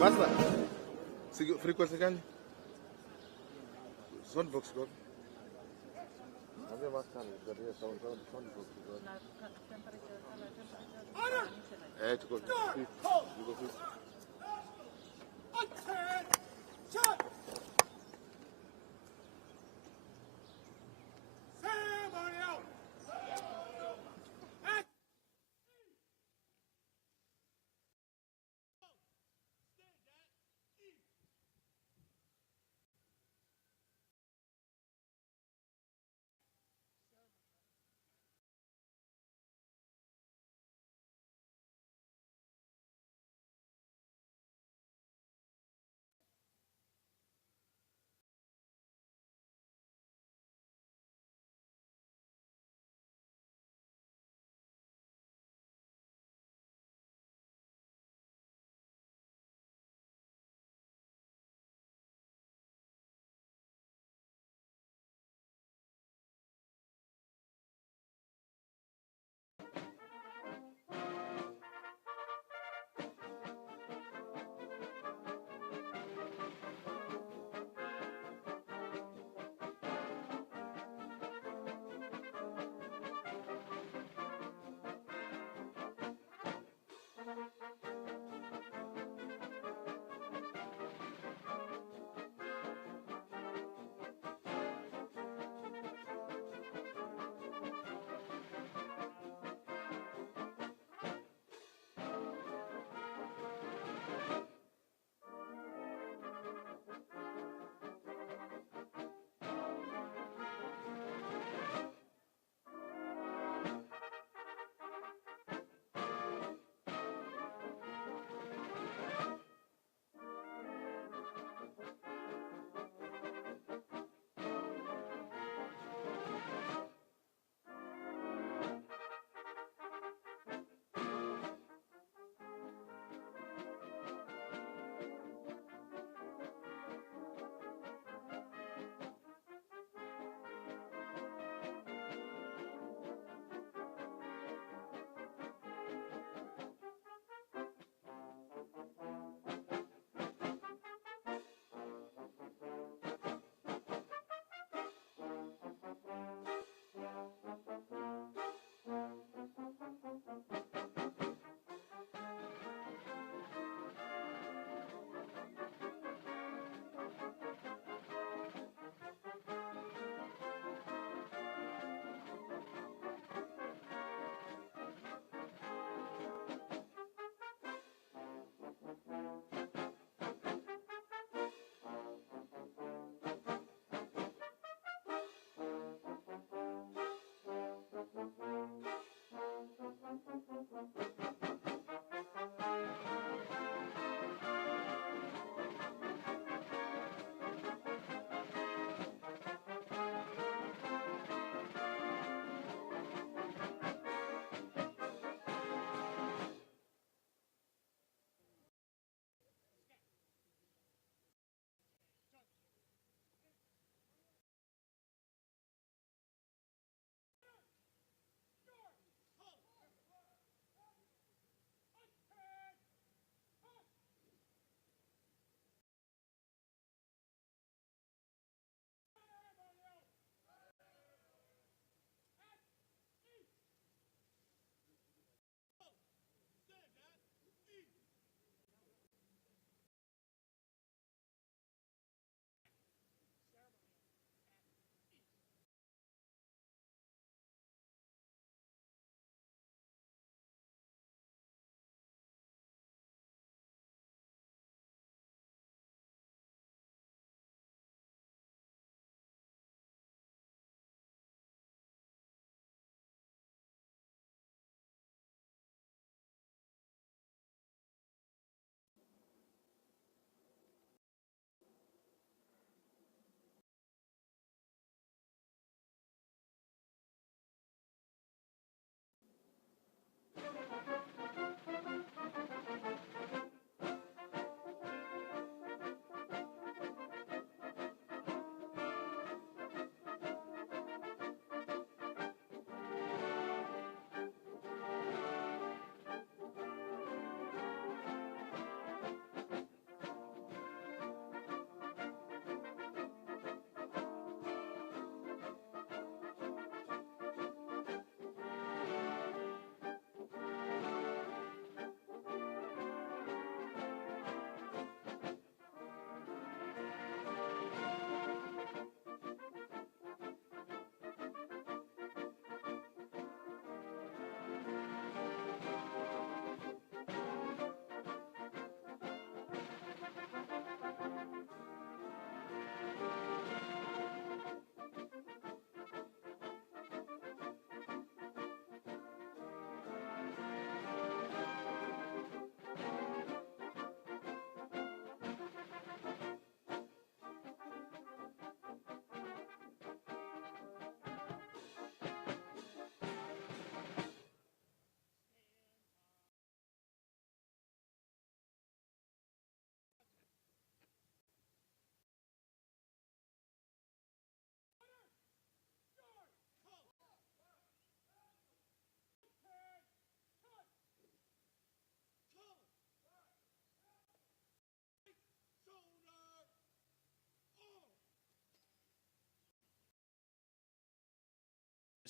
Basta. Frequency gani? Soundbox gani? Ambia maskani, galia soundbox gani? Tuko 50.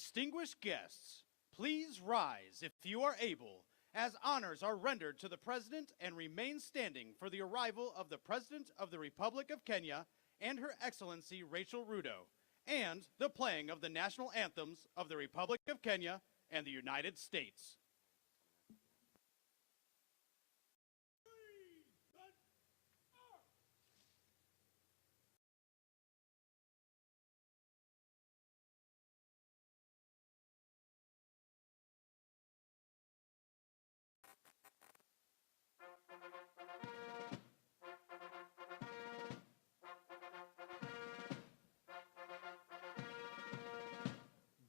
Distinguished guests, please rise if you are able, as honors are rendered to the President and remain standing for the arrival of the President of the Republic of Kenya and Her Excellency Rachel Ruto, and the playing of the national anthems of the Republic of Kenya and the United States.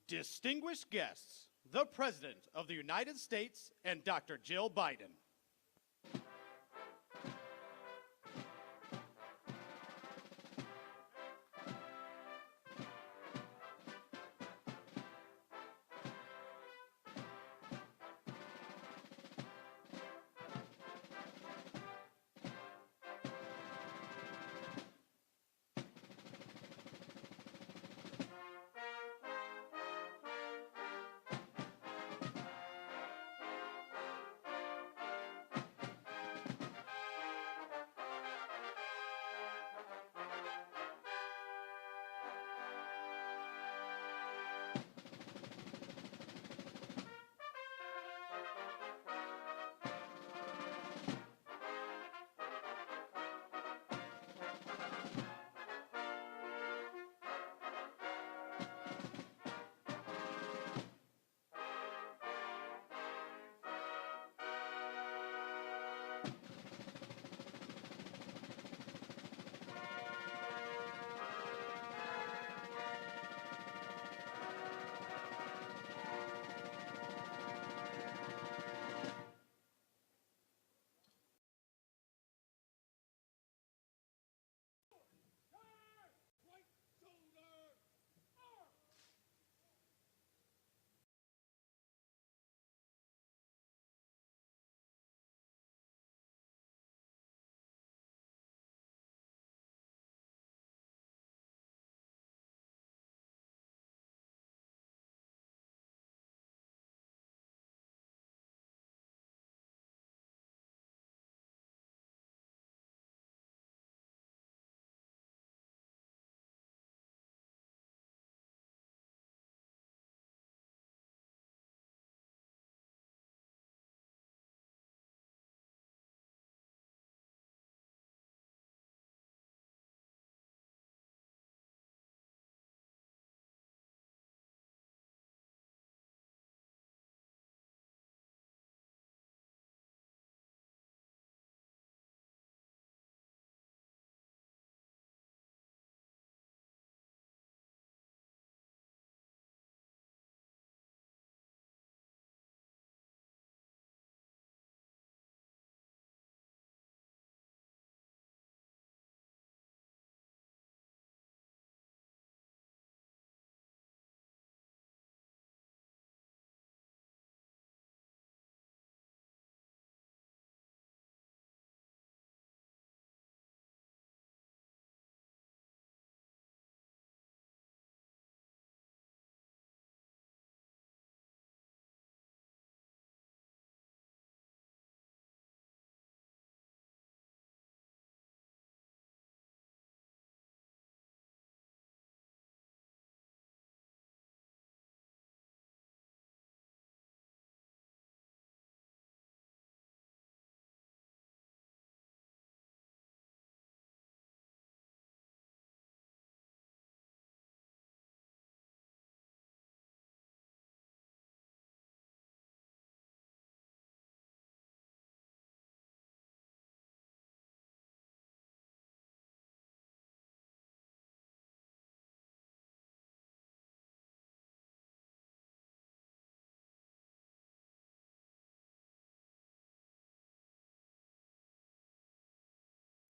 Distinguished guests, the President of the United States and Dr. Jill Biden.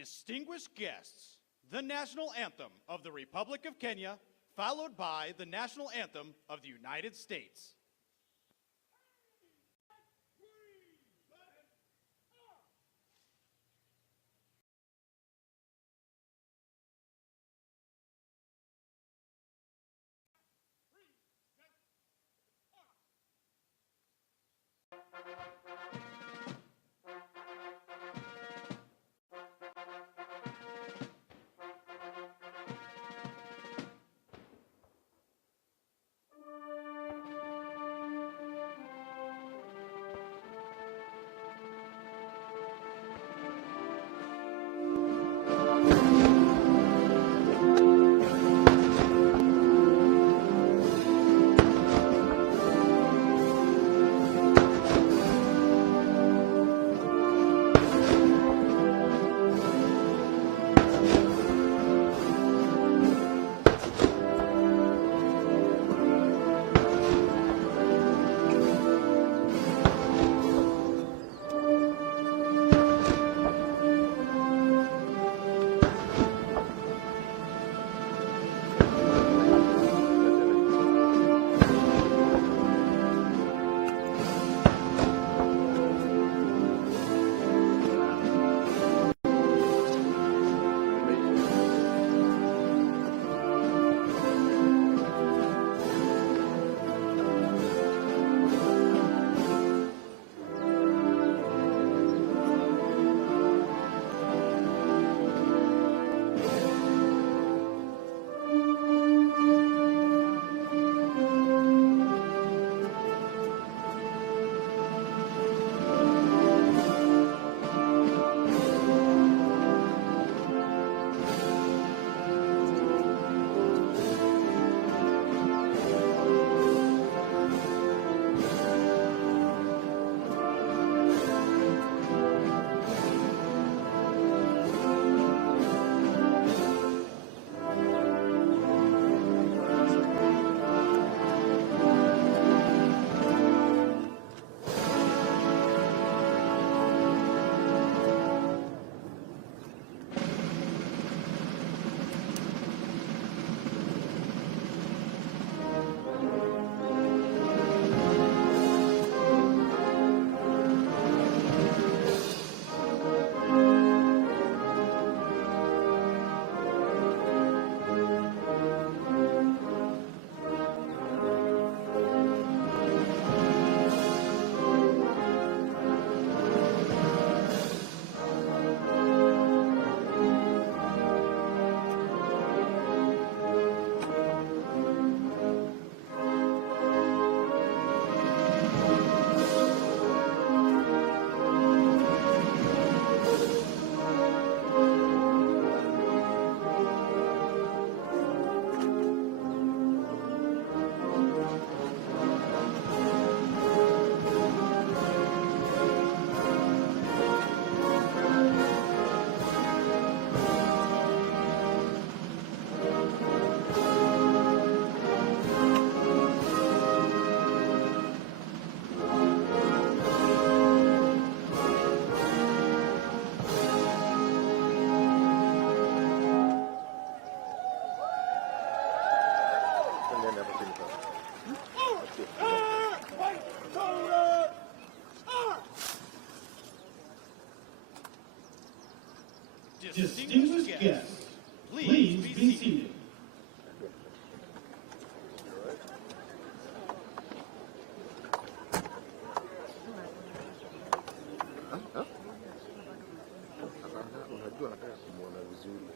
Distinguished guests, the national anthem of the Republic of Kenya, followed by the national anthem of the United States. Distinguished guests, please be seated. Unajua nataka kumuona vizuri.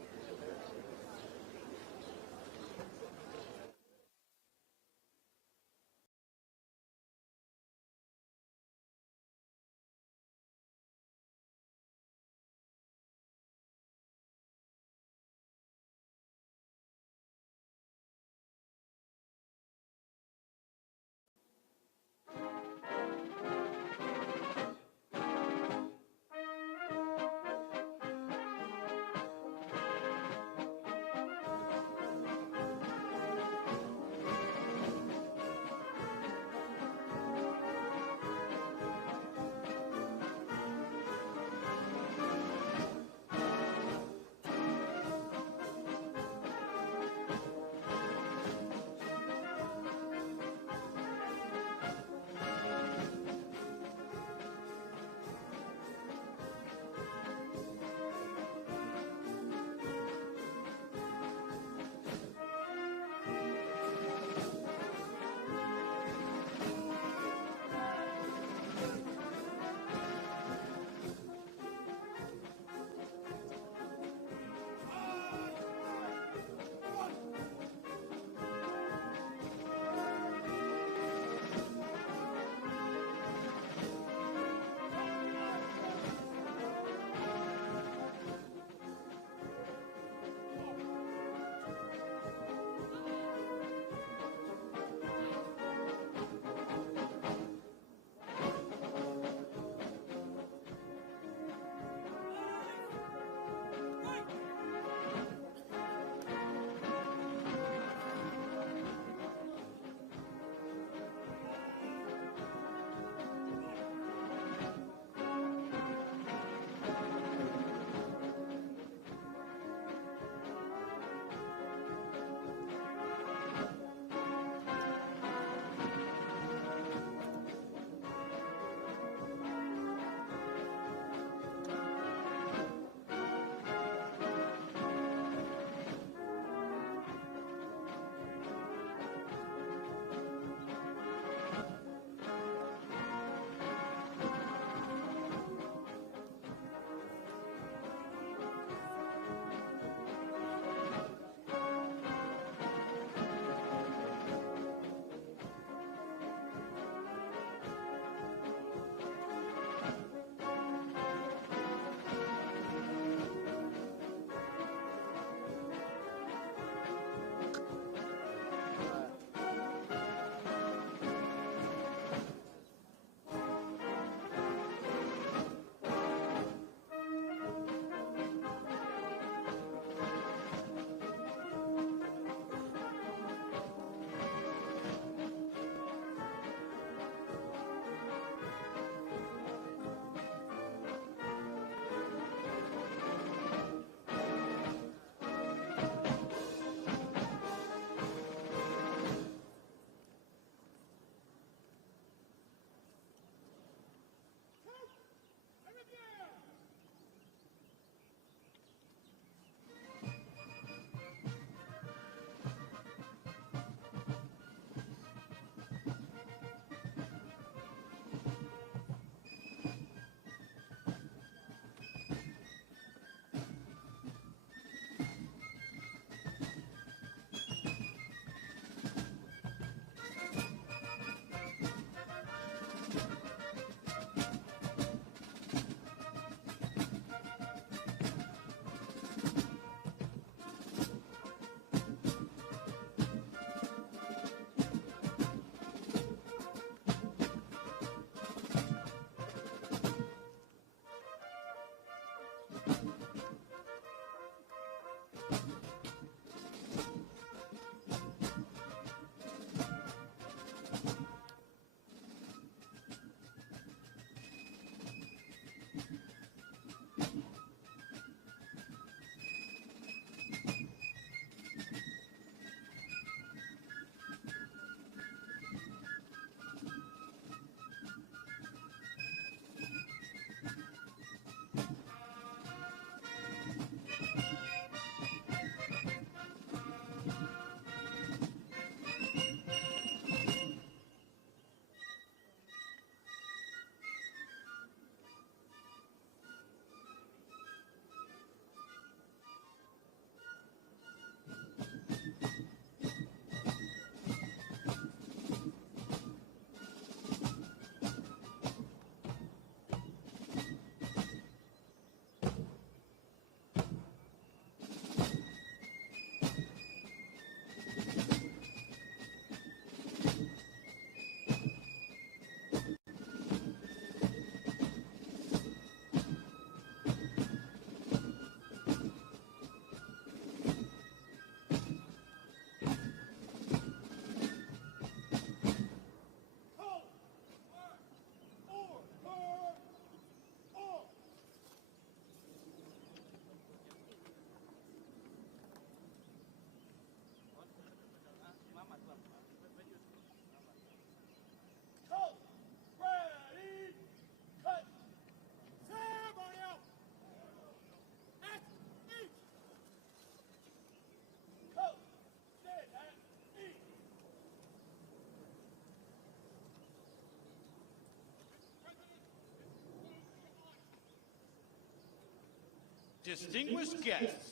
distinguished guests,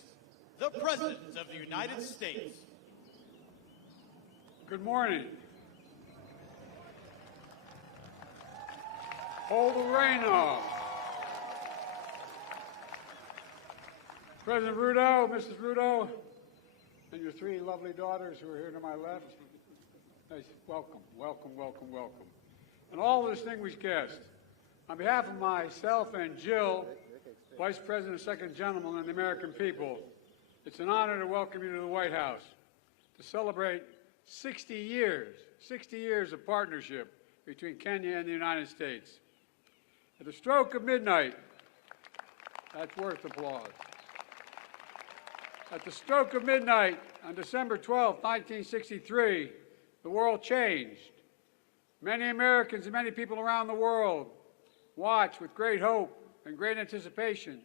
the President of the United States. Good morning. Hold the rain off. President Ruto, Mrs. Ruto, and your three lovely daughters who are here to my left. Nice. Welcome, welcome, welcome, welcome. And all distinguished guests, on behalf of myself and Jill, Vice President, Second Gentleman, and the American people, it's an honor to welcome you to the White House to celebrate 60 years of partnership between Kenya and the United States. At the stroke of midnight, that's worth applause. At the stroke of midnight on December 12, 1963, the world changed. Many Americans and many people around the world watched with great hope and great anticipation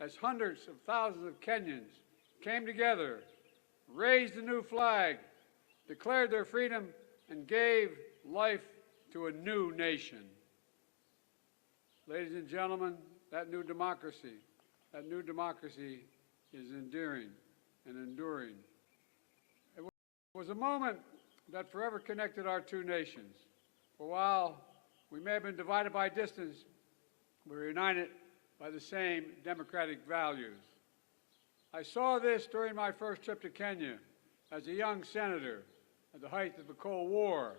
as hundreds of thousands of Kenyans came together, raised a new flag, declared their freedom, and gave life to a new nation. Ladies and gentlemen, that new democracy is enduring and enduring. It was a moment that forever connected our two nations. For while we may have been divided by distance, we were united by the same democratic values. I saw this during my first trip to Kenya as a young senator at the height of the Cold War,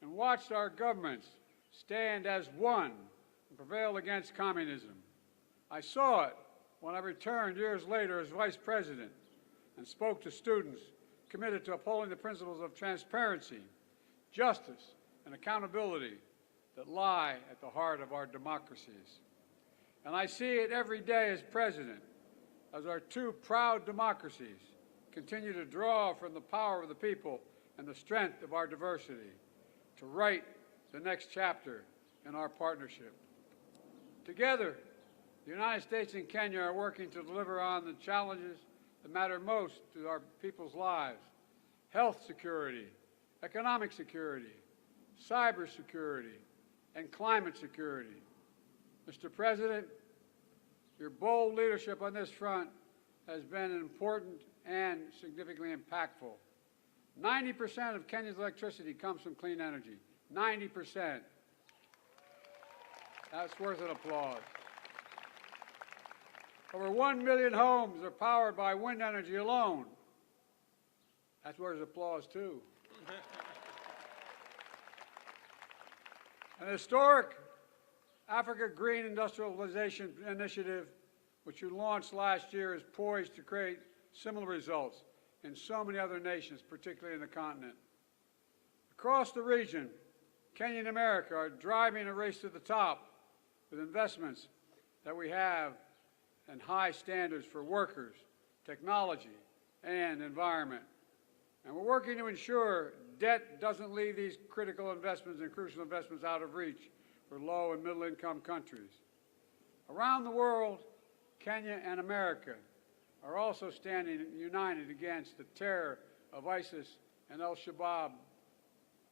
and watched our governments stand as one and prevail against communism. I saw it when I returned years later as Vice President and spoke to students committed to upholding the principles of transparency, justice, and accountability that lie at the heart of our democracies. And I see it every day as President, as our two proud democracies continue to draw from the power of the people and the strength of our diversity to write the next chapter in our partnership. Together, the United States and Kenya are working to deliver on the challenges that matter most to our people's lives: health security, economic security, cyber security, and climate security. Mr. President, your bold leadership on this front has been important and significantly impactful. 90% of Kenya's electricity comes from clean energy. 90%. That's worth an applause. Over 1 million homes are powered by wind energy alone. That's worth applause, too. An historic Africa Green Industrialization Initiative, which you launched last year, is poised to create similar results in so many other nations, particularly in the continent. Across the region, Kenya and America are driving a race to the top with investments that we have and high standards for workers, technology, and environment. And we're working to ensure debt doesn't leave these critical investments and crucial investments out of reach for low and middle income countries. Around the world, Kenya and America are also standing united against the terror of ISIS and Al-Shabaab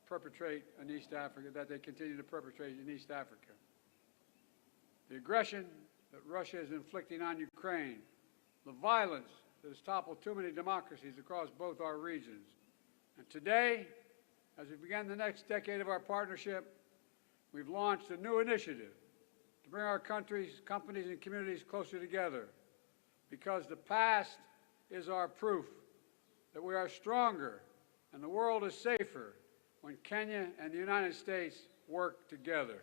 perpetrate in East Africa, that they continue to perpetrate in East Africa. The aggression that Russia is inflicting on Ukraine, the violence that has toppled too many democracies across both our regions. And today, as we begin the next decade of our partnership, we've launched a new initiative to bring our countries, companies, and communities closer together, because the past is our proof that we are stronger and the world is safer when Kenya and the United States work together.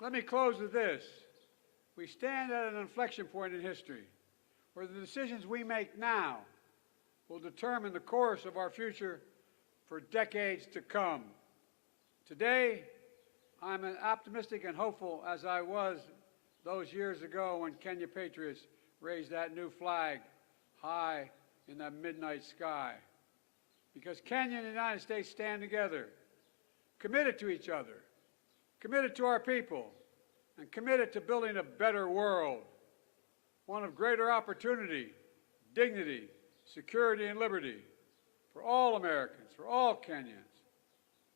Let me close with this. We stand at an inflection point in history where the decisions we make now will determine the course of our future for decades to come. Today, I'm as optimistic and hopeful as I was those years ago when Kenya patriots raised that new flag high in that midnight sky. Because Kenya and the United States stand together, committed to each other, committed to our people, and committed to building a better world, one of greater opportunity, dignity, security, and liberty for all Americans, for all Kenyans.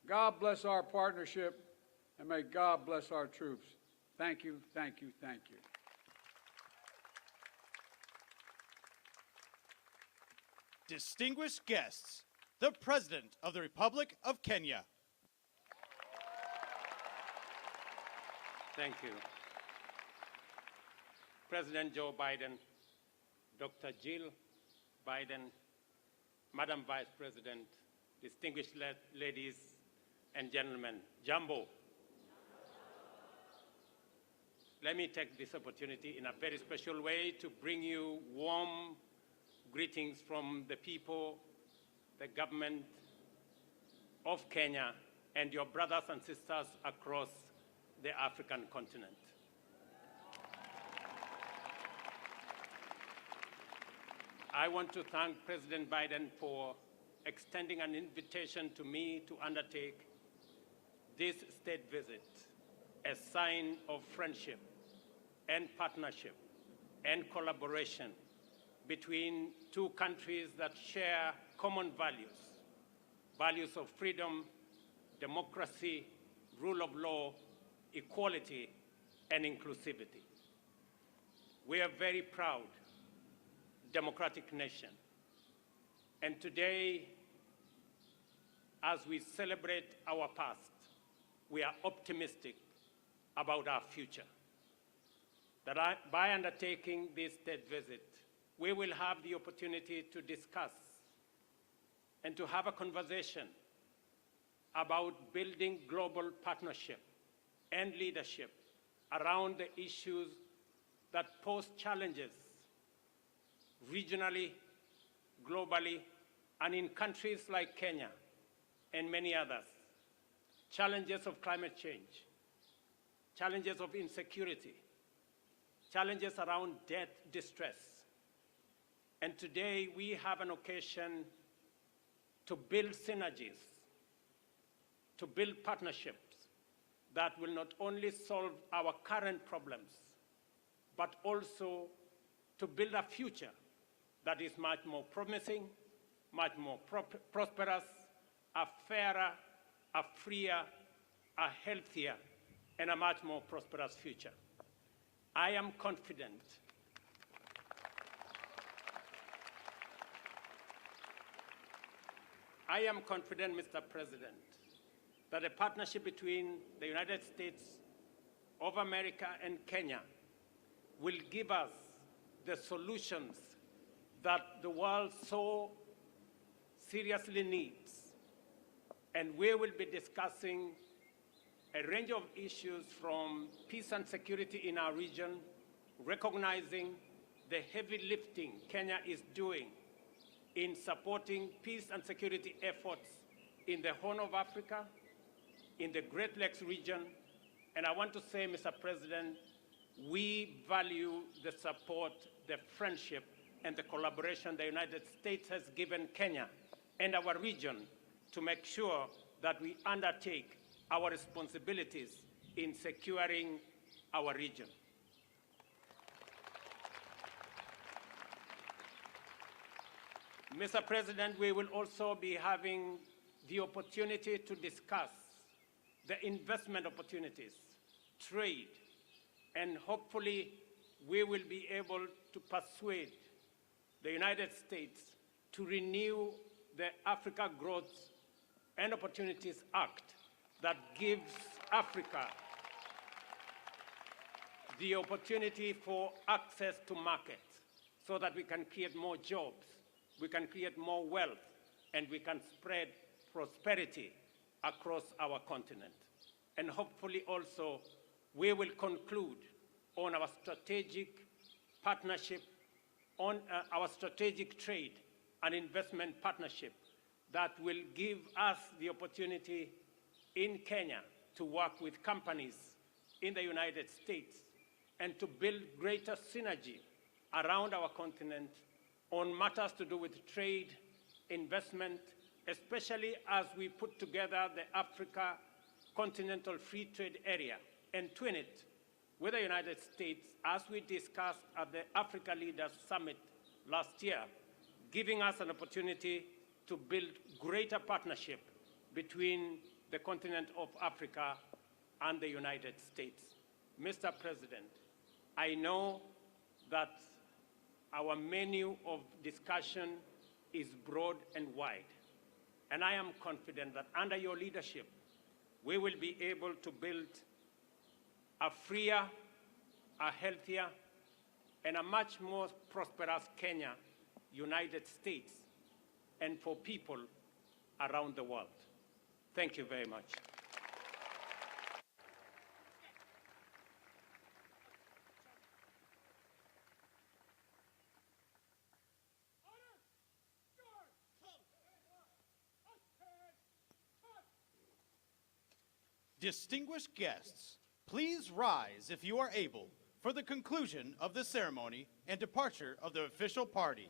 God bless our partnership, and may God bless our troops. Thank you, thank you, thank you. Distinguished guests, the President of the Republic of Kenya. Thank you. President Joe Biden, Dr. Jill Biden, Madam Vice President, distinguished ladies and gentlemen, Jambo. Let me take this opportunity in a very special way to bring you warm greetings from the people, the government of Kenya, and your brothers and sisters across the African continent. I want to thank President Biden for extending an invitation to me to undertake this state visit, a sign of friendship and partnership and collaboration between two countries that share common values, values of freedom, democracy, rule of law, equality, and inclusivity. We are very proud democratic nation. And today, as we celebrate our past, we are optimistic about our future. That by undertaking this state visit, we will have the opportunity to discuss and to have a conversation about building global partnership and leadership around the issues that pose challenges regionally, globally, and in countries like Kenya and many others. Challenges of climate change, challenges of insecurity, challenges around debt distress. And today we have an occasion to build synergies, to build partnerships that will not only solve our current problems, but also to build a future that is much more promising, much more prosperous, a fairer, a freer, a healthier, and a much more prosperous future. I am confident Mr. President, that a partnership between the United States of America and Kenya will give us the solutions that the world so seriously needs. And we will be discussing a range of issues from peace and security in our region, recognizing the heavy lifting Kenya is doing in supporting peace and security efforts in the Horn of Africa, in the Great Lakes region. And I want to say, Mr. President, we value the support, the friendship, and the collaboration the United States has given Kenya and our region to make sure that we undertake our responsibilities in securing our region. Mr. President, we will also be having the opportunity to discuss the investment opportunities, trade, and hopefully we will be able to persuade the United States to renew the Africa Growth and Opportunities Act that gives Africa the opportunity for access to markets so that we can create more jobs, we can create more wealth, and we can spread prosperity across our continent. And hopefully also we will conclude on our strategic partnership, on our strategic trade and investment partnership that will give us the opportunity in Kenya to work with companies in the United States and to build greater synergy around our continent on matters to do with trade, investment, especially as we put together the Africa Continental Free Trade Area and twin it with the United States, as we discussed at the Africa Leaders Summit last year, giving us an opportunity to build greater partnership between the continent of Africa and the United States. Mr. President, I know that our menu of discussion is broad and wide, and I am confident that under your leadership, we will be able to build a freer, a healthier, and a much more prosperous Kenya, United States, and for people around the world. Thank you very much. Distinguished guests, please rise if you are able for the conclusion of the ceremony and departure of the official party.